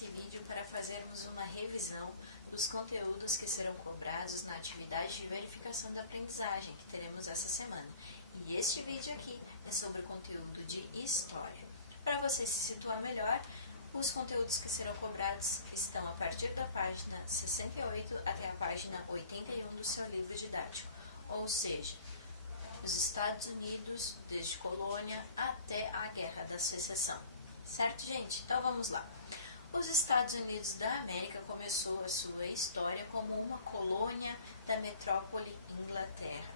esse vídeo para fazermos uma revisão dos conteúdos que serão cobrados na atividade de verificação da aprendizagem que teremos essa semana. E este vídeo aqui é sobre o conteúdo de História. Para você se situar melhor, os conteúdos que serão cobrados estão a partir da página 68 até a página 81 do seu livro didático, ou seja, os Estados Unidos, desde colônia até a Guerra da Secessão. Certo, gente? Então vamos lá. Os Estados Unidos da América começou a sua história como uma colônia da metrópole Inglaterra,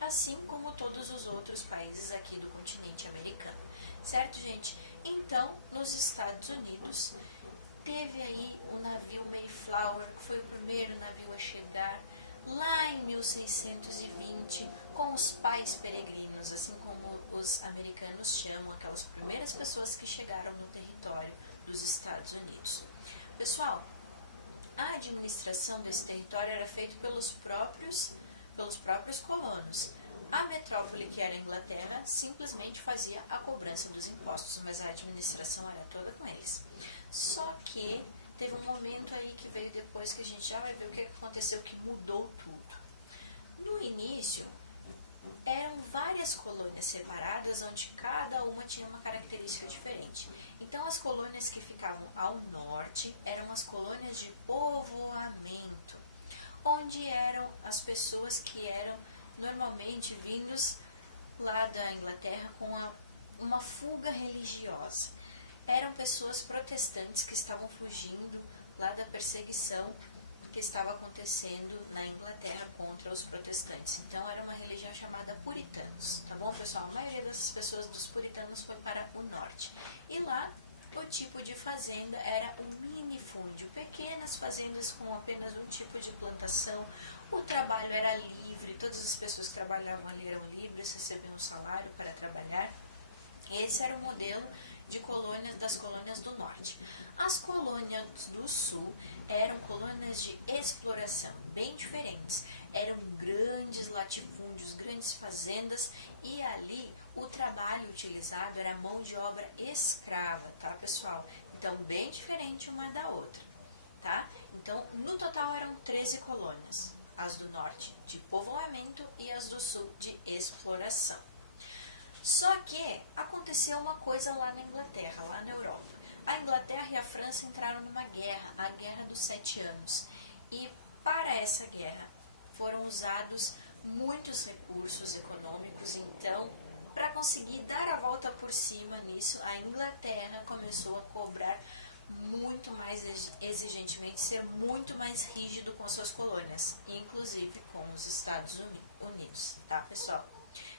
assim como todos os outros países aqui do continente americano. Certo, gente? Então, nos Estados Unidos, teve aí o navio Mayflower, que foi o primeiro navio a chegar lá em 1620, com os pais peregrinos, assim como os americanos chamam aquelas primeiras pessoas que chegaram no território dos Estados Unidos. Pessoal, a administração desse território era feita pelos próprios colonos. A metrópole, que era a Inglaterra, simplesmente fazia a cobrança dos impostos, mas a administração era toda com eles. Só que teve um momento aí que veio depois, que a gente já vai ver o que aconteceu, que mudou tudo. No início, eram várias colônias separadas, onde cada uma tinha uma característica diferente. Então, as colônias que ficavam ao norte eram as colônias de povoamento, onde eram as pessoas que eram normalmente vindos lá da Inglaterra com uma fuga religiosa. Eram pessoas protestantes que estavam fugindo lá da perseguição que estava acontecendo na Inglaterra contra os protestantes. Então, era uma religião chamada puritanos, tá bom, pessoal? A maioria dessas pessoas dos puritanos foi para o norte. E lá, o tipo de fazenda era um minifúndio, pequenas fazendas com apenas um tipo de plantação. O trabalho era livre, todas as pessoas que trabalhavam ali eram livres, recebiam um salário para trabalhar. Esse era o modelo de colônias das colônias do norte. As colônias do sul eram colônias de exploração, bem diferentes. Eram grandes latifúndios, grandes fazendas, e ali o trabalho utilizado era mão de obra escrava, tá, pessoal? Então, bem diferente uma da outra, tá? Então, no total eram 13 colônias, as do norte de povoamento e as do sul de exploração. Só que aconteceu uma coisa lá na Inglaterra, lá na Europa. A Inglaterra e a França entraram numa guerra, a Guerra dos 7 Anos. E para essa guerra foram usados muitos recursos econômicos. Então, para conseguir dar a volta por cima nisso, a Inglaterra começou a cobrar muito mais exigentemente, ser muito mais rígido com suas colônias, inclusive com os Estados Unidos, tá, pessoal?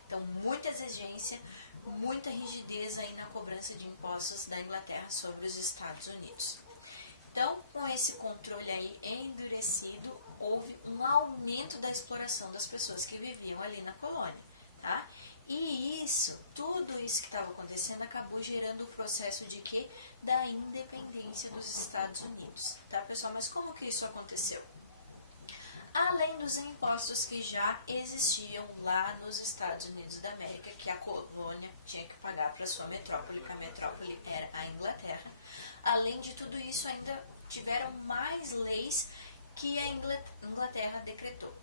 Então, muita exigência, muita rigidez aí na cobrança de impostos da Inglaterra sobre os Estados Unidos. Então, com esse controle aí endurecido, houve um aumento da exploração das pessoas que viviam ali na colônia, tá? E tudo isso que estava acontecendo acabou gerando o processo de quê? Da independência dos Estados Unidos, tá, pessoal? Mas como que isso aconteceu? Além dos impostos que já existiam lá nos Estados Unidos da América, que a colônia tinha que pagar para sua metrópole, que a metrópole era a Inglaterra. Além de tudo isso, ainda tiveram mais leis que a Inglaterra decretou.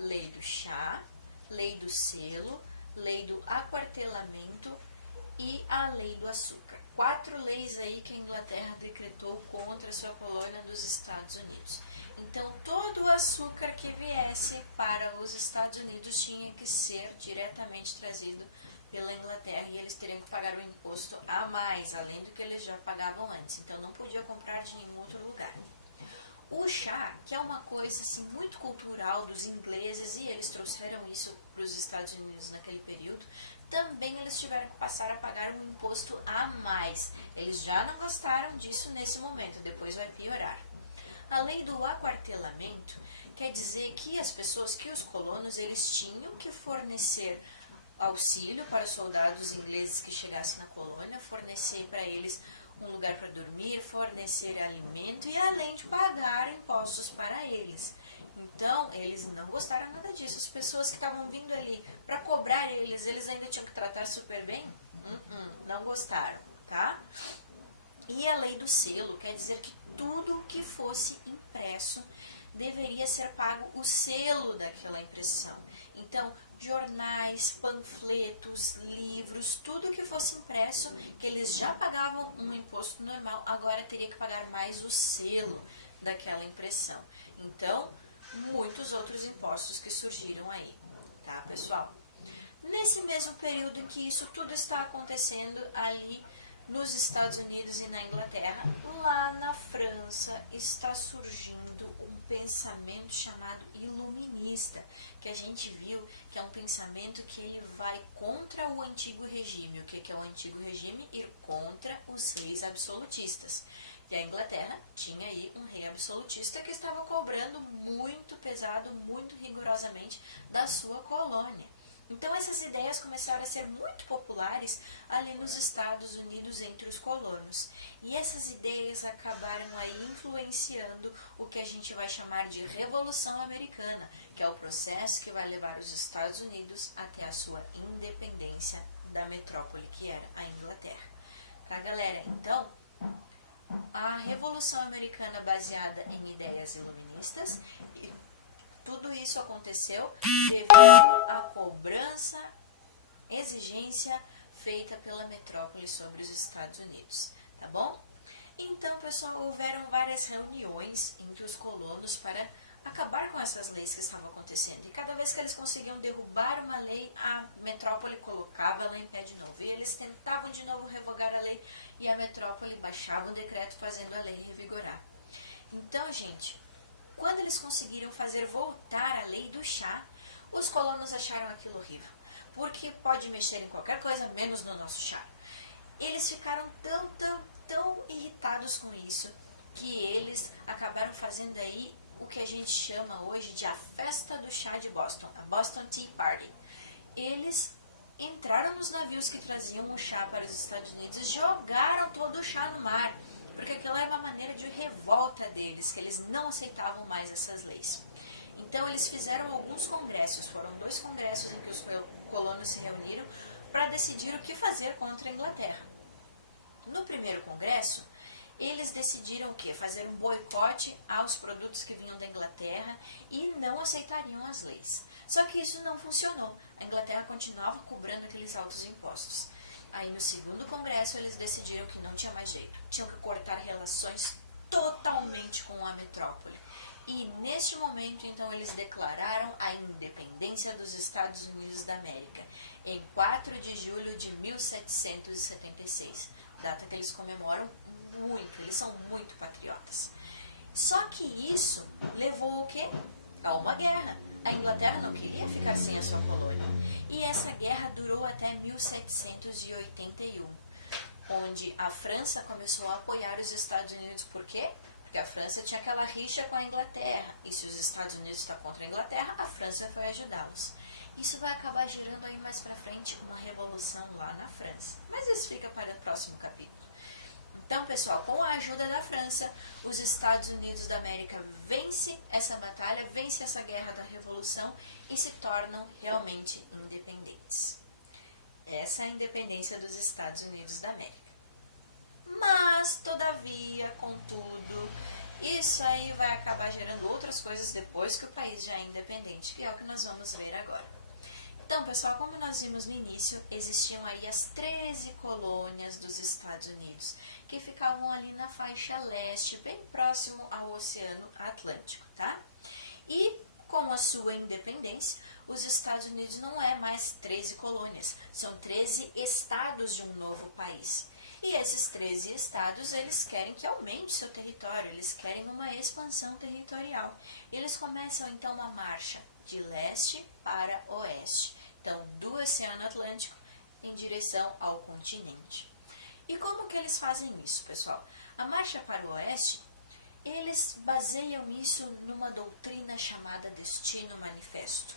Lei do chá, lei do selo, lei do aquartelamento e a lei do açúcar. 4 leis aí que a Inglaterra decretou contra a sua colônia dos Estados Unidos. Então, todo o açúcar que viesse para os Estados Unidos tinha que ser diretamente trazido pela Inglaterra, e eles teriam que pagar um imposto a mais, além do que eles já pagavam antes. Então, não podia comprar de nenhum outro lugar. O chá, que é uma coisa assim, muito cultural dos ingleses, e eles trouxeram isso para os Estados Unidos naquele período, também eles tiveram que passar a pagar um imposto a mais. Eles já não gostaram disso nesse momento, depois vai piorar. A lei do aquartelamento quer dizer que as pessoas, que os colonos, eles tinham que fornecer auxílio para os soldados ingleses que chegassem na colônia, fornecer para eles um lugar para dormir, fornecer alimento e além de pagar impostos para eles. Então, eles não gostaram nada disso. As pessoas que estavam vindo ali para cobrar eles ainda tinham que tratar super bem? Não gostaram, tá? E a lei do selo quer dizer que tudo que fosse impresso deveria ser pago o selo daquela impressão. Então, jornais, panfletos, livros, tudo que fosse impresso, que eles já pagavam um imposto normal, agora teria que pagar mais o selo daquela impressão. Então, muitos outros impostos que surgiram aí, tá, pessoal? Nesse mesmo período em que isso tudo está acontecendo ali nos Estados Unidos e na Inglaterra, lá na França está surgindo um pensamento chamado iluminista, que a gente viu que é um pensamento que ele vai contra o antigo regime. O que é o antigo regime? Ir contra os reis absolutistas. E a Inglaterra tinha aí um rei absolutista que estava cobrando muito pesado, muito rigorosamente da sua colônia. Então essas ideias começaram a ser muito populares ali nos Estados Unidos entre os colonos. E essas ideias acabaram aí influenciando o que a gente vai chamar de Revolução Americana, que é o processo que vai levar os Estados Unidos até a sua independência da metrópole que era a Inglaterra. Tá, galera? Então, a Revolução Americana baseada em ideias iluministas, e tudo isso aconteceu devido à cobrança, exigência feita pela metrópole sobre os Estados Unidos, tá bom? Então, pessoal, houveram várias reuniões entre os colonos para acabar com essas leis que estavam acontecendo. E cada vez que eles conseguiam derrubar uma lei, a metrópole colocava ela em pé de novo. E eles tentavam de novo revogar a lei e a metrópole baixava o decreto fazendo a lei revigorar. Então, gente, quando eles conseguiram fazer voltar a lei do chá, os colonos acharam aquilo horrível. Porque pode mexer em qualquer coisa, menos no nosso chá. Eles ficaram tão irritados com isso, que eles acabaram fazendo aí o que a gente chama hoje de a festa do chá de Boston, a Boston Tea Party. Eles entraram nos navios que traziam o chá para os Estados Unidos e jogaram todo o chá no mar, porque aquela era uma maneira de revolta deles, que eles não aceitavam mais essas leis. Então eles fizeram alguns congressos, foram 2 congressos em que os colonos se reuniram para decidir o que fazer contra a Inglaterra. No primeiro congresso, eles decidiram o quê? Fazer um boicote aos produtos que vinham da Inglaterra e não aceitariam as leis. Só que isso não funcionou. A Inglaterra continuava cobrando aqueles altos impostos. Aí no segundo congresso eles decidiram que não tinha mais jeito. Tinham que cortar relações totalmente com a metrópole. E neste momento, então, eles declararam a independência dos Estados Unidos da América, em 4 de julho de 1776, data que eles comemoram muito, eles são muito patriotas. Só que isso levou o quê? A uma guerra. A Inglaterra não queria ficar sem a sua colônia. E essa guerra durou até 1781, onde a França começou a apoiar os Estados Unidos. Por quê? Porque a França tinha aquela rixa com a Inglaterra. E se os Estados Unidos estão contra a Inglaterra, a França foi ajudá-los. Isso vai acabar gerando aí mais pra frente uma revolução lá na França. Mas isso fica para o próximo capítulo. Então, pessoal, com a ajuda da França, os Estados Unidos da América vencem essa batalha, vencem essa guerra da Revolução e se tornam realmente independentes. Essa é a independência dos Estados Unidos da América. Mas, todavia, contudo, isso aí vai acabar gerando outras coisas depois que o país já é independente, que é o que nós vamos ver agora. Então, pessoal, como nós vimos no início, existiam aí as 13 colônias dos Estados Unidos, que ficavam ali na faixa leste, bem próximo ao Oceano Atlântico, tá? E, com a sua independência, os Estados Unidos não é mais 13 colônias, são 13 estados de um novo país. E esses 13 estados, eles querem que aumente seu território, eles querem uma expansão territorial. E eles começam, então, uma marcha de leste para oeste, então, do Oceano Atlântico em direção ao continente. E como que eles fazem isso, pessoal? A marcha para o oeste, eles baseiam isso numa doutrina chamada Destino Manifesto,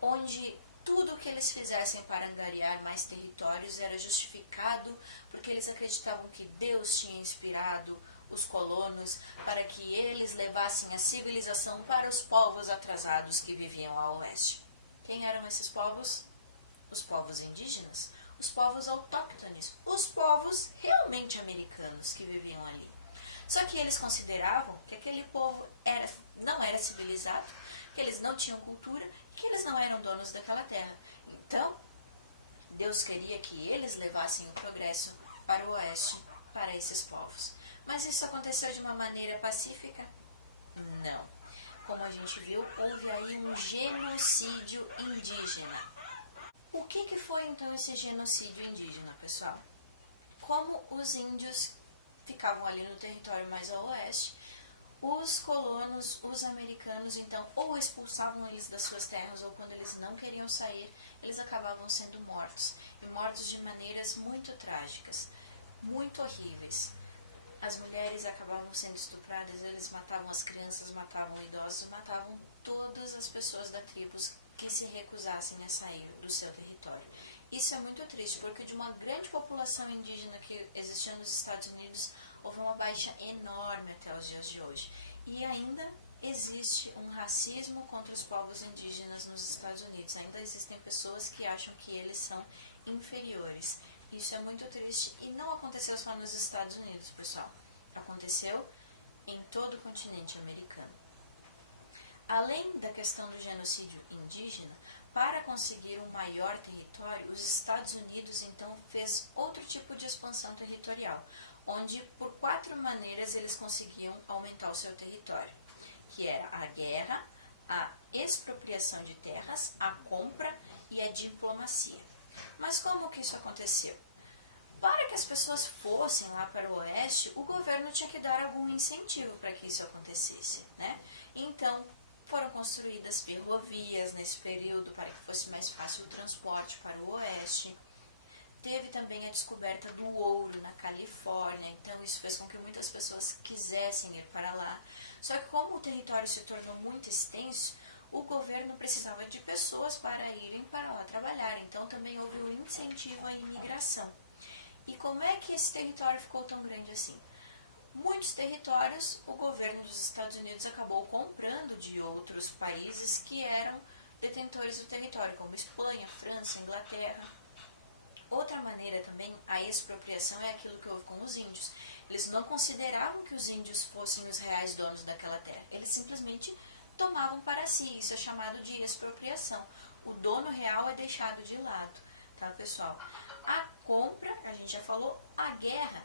onde tudo o que eles fizessem para angariar mais territórios era justificado porque eles acreditavam que Deus tinha inspirado os colonos para que eles levassem a civilização para os povos atrasados que viviam ao oeste. Quem eram esses povos? Os povos indígenas. os povos autóctones, os povos realmente americanos que viviam ali. Só que eles consideravam que aquele povo não era civilizado, que eles não tinham cultura, que eles não eram donos daquela terra. Então, Deus queria que eles levassem o progresso para o oeste, para esses povos. Mas isso aconteceu de uma maneira pacífica? Não. Como a gente viu, houve aí um genocídio indígena. O que foi então esse genocídio indígena, pessoal? Como os índios ficavam ali no território mais ao oeste, os colonos, os americanos, então, ou expulsavam eles das suas terras, ou quando eles não queriam sair, eles acabavam sendo mortos. E mortos de maneiras muito trágicas, muito horríveis. As mulheres acabavam sendo estupradas, eles matavam as crianças, matavam idosos, matavam todas as pessoas da tribo que se recusassem a sair do seu território. Isso é muito triste, porque de uma grande população indígena que existia nos Estados Unidos, houve uma baixa enorme até os dias de hoje. E ainda existe um racismo contra os povos indígenas nos Estados Unidos. Ainda existem pessoas que acham que eles são inferiores. Isso é muito triste e não aconteceu só nos Estados Unidos, pessoal. Aconteceu em todo o continente americano. Além da questão do genocídio indígena, para conseguir um maior território, os Estados Unidos então fez outro tipo de expansão territorial, onde por 4 maneiras eles conseguiam aumentar o seu território, que era a guerra, a expropriação de terras, a compra e a diplomacia. Mas como que isso aconteceu? Para que as pessoas fossem lá para o oeste, o governo tinha que dar algum incentivo para que isso acontecesse, né? Então, foram construídas ferrovias nesse período para que fosse mais fácil o transporte para o oeste. Teve também a descoberta do ouro na Califórnia, então isso fez com que muitas pessoas quisessem ir para lá. Só que como o território se tornou muito extenso, o governo precisava de pessoas para irem para lá trabalhar, então também houve um incentivo à imigração. E como é que esse território ficou tão grande assim? Muitos territórios o governo dos Estados Unidos acabou comprando de outros países que eram detentores do território, como Espanha, França, Inglaterra. Outra maneira também, a expropriação é aquilo que houve com os índios. Eles não consideravam que os índios fossem os reais donos daquela terra. Eles simplesmente tomavam para si. Isso é chamado de expropriação. O dono real é deixado de lado, tá, pessoal? A compra, a gente já falou, a guerra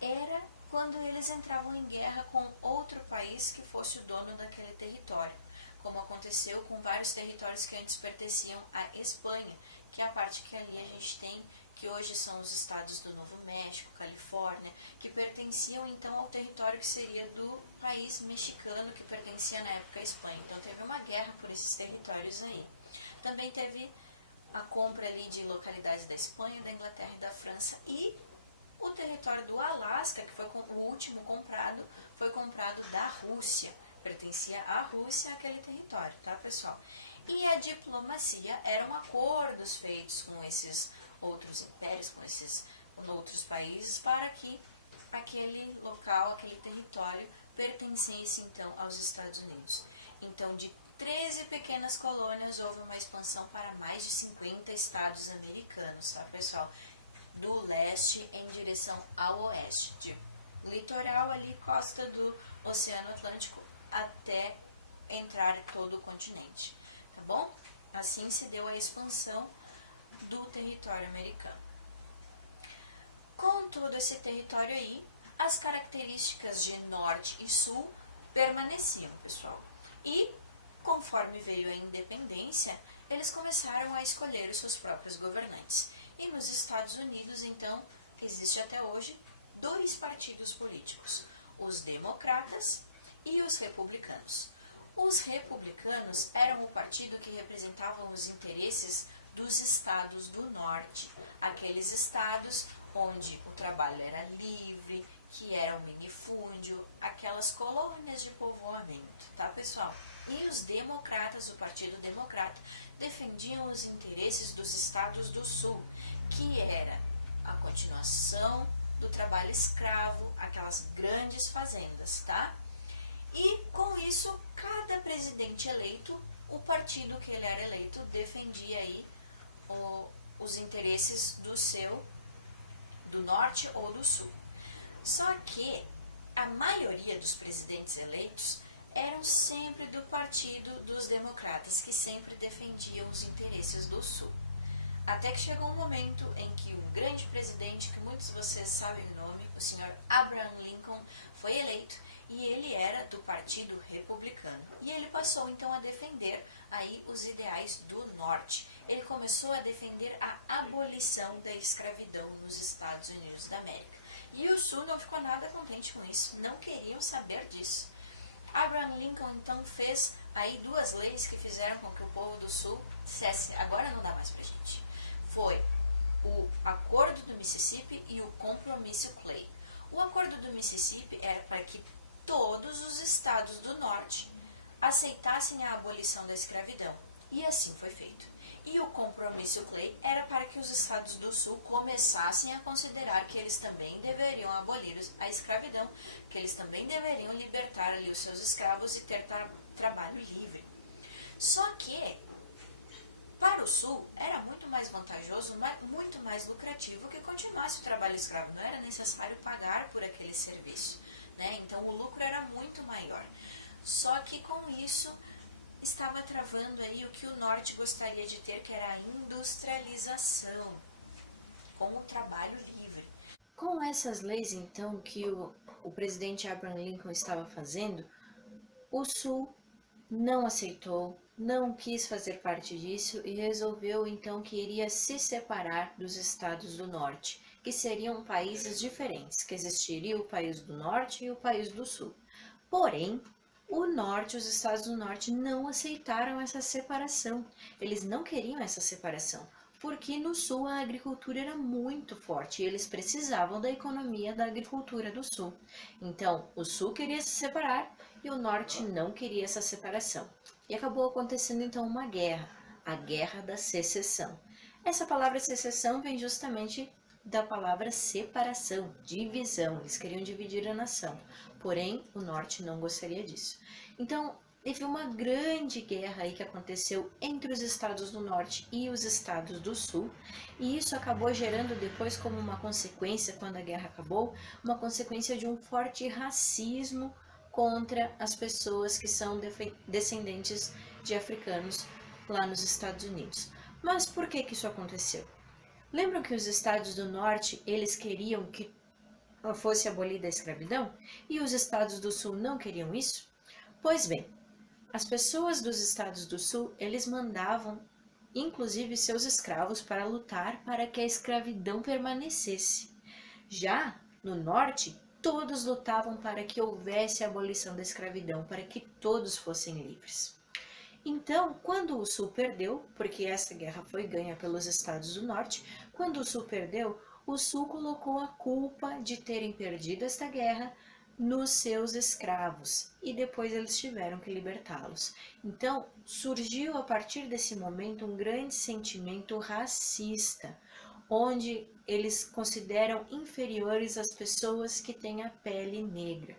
era quando eles entravam em guerra com outro país que fosse o dono daquele território, como aconteceu com vários territórios que antes pertenciam à Espanha, que é a parte que ali a gente tem, que hoje são os estados do Novo México, Califórnia, que pertenciam então ao território que seria do país mexicano, que pertencia na época à Espanha. Então teve uma guerra por esses territórios aí. Também teve a compra ali de localidades da Espanha, da Inglaterra e da França, e o território do Alasca, que foi o último comprado, foi comprado da Rússia. Pertencia à Rússia aquele território, tá, pessoal? E a diplomacia eram acordos feitos com esses outros impérios, com esses outros países, para que aquele local, aquele território, pertencesse então aos Estados Unidos. Então, de 13 pequenas colônias, houve uma expansão para mais de 50 estados americanos, tá, pessoal? Do leste em direção ao oeste, de litoral ali, costa do Oceano Atlântico, até entrar todo o continente, tá bom? Assim se deu a expansão do território americano. Com todo esse território aí, as características de norte e sul permaneciam, pessoal. E, conforme veio a independência, eles começaram a escolher os seus próprios governantes. E nos Estados Unidos, então, existe até hoje 2 partidos políticos, os democratas e os republicanos. Os republicanos eram o partido que representavam os interesses dos estados do norte, aqueles estados onde o trabalho era livre, que era o minifúndio, aquelas colônias de povoamento, tá, pessoal? E os democratas, o Partido Democrata, defendiam os interesses dos estados do sul, que era a continuação do trabalho escravo, aquelas grandes fazendas, tá? E com isso, cada presidente eleito, o partido que ele era eleito defendia aí os interesses do norte ou do sul. Só que a maioria dos presidentes eleitos eram sempre do partido dos democratas, que sempre defendiam os interesses do sul. Até que chegou um momento em que um grande presidente, que muitos de vocês sabem o nome, o senhor Abraham Lincoln, foi eleito e ele era do Partido Republicano. E ele passou então a defender aí os ideais do norte. Ele começou a defender a abolição da escravidão nos Estados Unidos da América. E o sul não ficou nada contente com isso, não queriam saber disso. Abraham Lincoln então fez aí 2 leis que fizeram com que o povo do sul dissesse: agora não dá mais pra gente. Foi o Acordo do Mississippi e o Compromisso Clay. O Acordo do Mississippi era para que todos os estados do norte aceitassem a abolição da escravidão. E assim foi feito. E o Compromisso Clay era para que os estados do sul começassem a considerar que eles também deveriam abolir a escravidão, que eles também deveriam libertar ali os seus escravos e ter trabalho livre. Só que para o sul era muito mais vantajoso, muito mais lucrativo que continuasse o trabalho escravo. Não era necessário pagar por aquele serviço, né? Então o lucro era muito maior. Só que com isso estava travando aí o que o norte gostaria de ter, que era a industrialização, com o trabalho livre. Com essas leis, então, que o presidente Abraham Lincoln estava fazendo, o sul não aceitou, não quis fazer parte disso e resolveu então que iria se separar dos estados do norte, que seriam países diferentes, que existiria o país do norte e o país do sul. Porém, os estados do norte não aceitaram essa separação. Eles não queriam essa separação, porque no sul a agricultura era muito forte e eles precisavam da economia da agricultura do sul. Então, o sul queria se separar e o norte não queria essa separação. E acabou acontecendo então uma guerra, a Guerra da Secessão. Essa palavra secessão vem justamente da palavra separação, divisão. Eles queriam dividir a nação, porém o norte não gostaria disso. Então, teve uma grande guerra aí que aconteceu entre os estados do norte e os estados do sul, e isso acabou gerando depois, como uma consequência, quando a guerra acabou, uma consequência de um forte racismo contra as pessoas que são descendentes de africanos lá nos Estados Unidos. Mas por que isso aconteceu? Lembram que os estados do norte, eles queriam que fosse abolida a escravidão? E os estados do sul não queriam isso? Pois bem, as pessoas dos estados do sul, eles mandavam, inclusive, seus escravos para lutar para que a escravidão permanecesse. Já no norte, todos lutavam para que houvesse a abolição da escravidão, para que todos fossem livres. Então, quando o sul perdeu, porque essa guerra foi ganha pelos estados do norte, quando o sul perdeu, o sul colocou a culpa de terem perdido esta guerra nos seus escravos e depois eles tiveram que libertá-los. Então, surgiu a partir desse momento um grande sentimento racista, onde eles consideram inferiores as pessoas que têm a pele negra.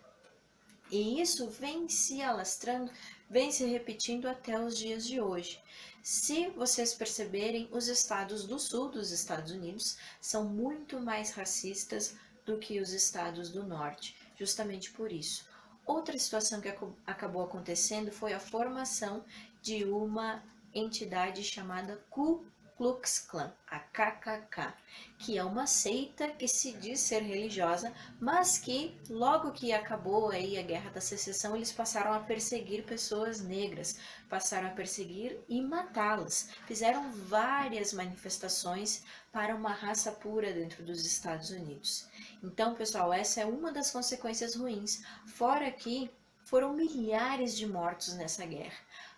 E isso vem se alastrando, vem se repetindo até os dias de hoje. Se vocês perceberem, os estados do sul dos Estados Unidos são muito mais racistas do que os estados do norte, justamente por isso. Outra situação que acabou acontecendo foi a formação de uma entidade chamada Ku Klux Klan, a KKK, que é uma seita que se diz ser religiosa, mas que logo que acabou aí a Guerra da Secessão, eles passaram a perseguir pessoas negras, passaram a perseguir e matá-las. Fizeram várias manifestações para uma raça pura dentro dos Estados Unidos. Então, pessoal, essa é uma das consequências ruins, fora que foram milhares de mortos nessa guerra.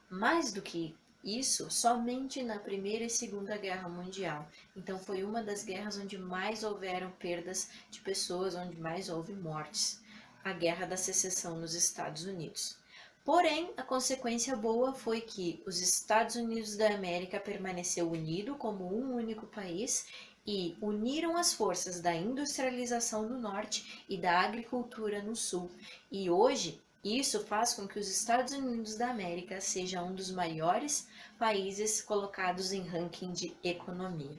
Mais do que isso somente na Primeira e Segunda Guerra Mundial. Então foi uma das guerras onde mais houveram perdas de pessoas, onde mais houve mortes. A Guerra da Secessão nos Estados Unidos. Porém, a consequência boa foi que os Estados Unidos da América permaneceu unido como um único país e uniram as forças da industrialização no norte e da agricultura no sul. E hoje, isso faz com que os Estados Unidos da América seja um dos maiores países colocados em ranking de economia.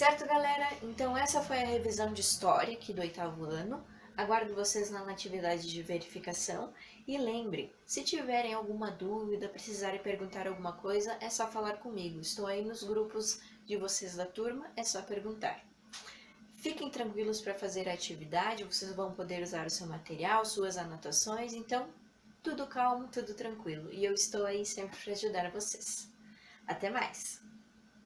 Certo, galera? Então essa foi a revisão de história aqui do 8º ano. Aguardo vocês na atividade de verificação. E lembrem, se tiverem alguma dúvida, precisarem perguntar alguma coisa, é só falar comigo. Estou aí nos grupos de vocês da turma, é só perguntar. Fiquem tranquilos para fazer a atividade, vocês vão poder usar o seu material, suas anotações, então tudo calmo, tudo tranquilo. E eu estou aí sempre para ajudar vocês. Até mais!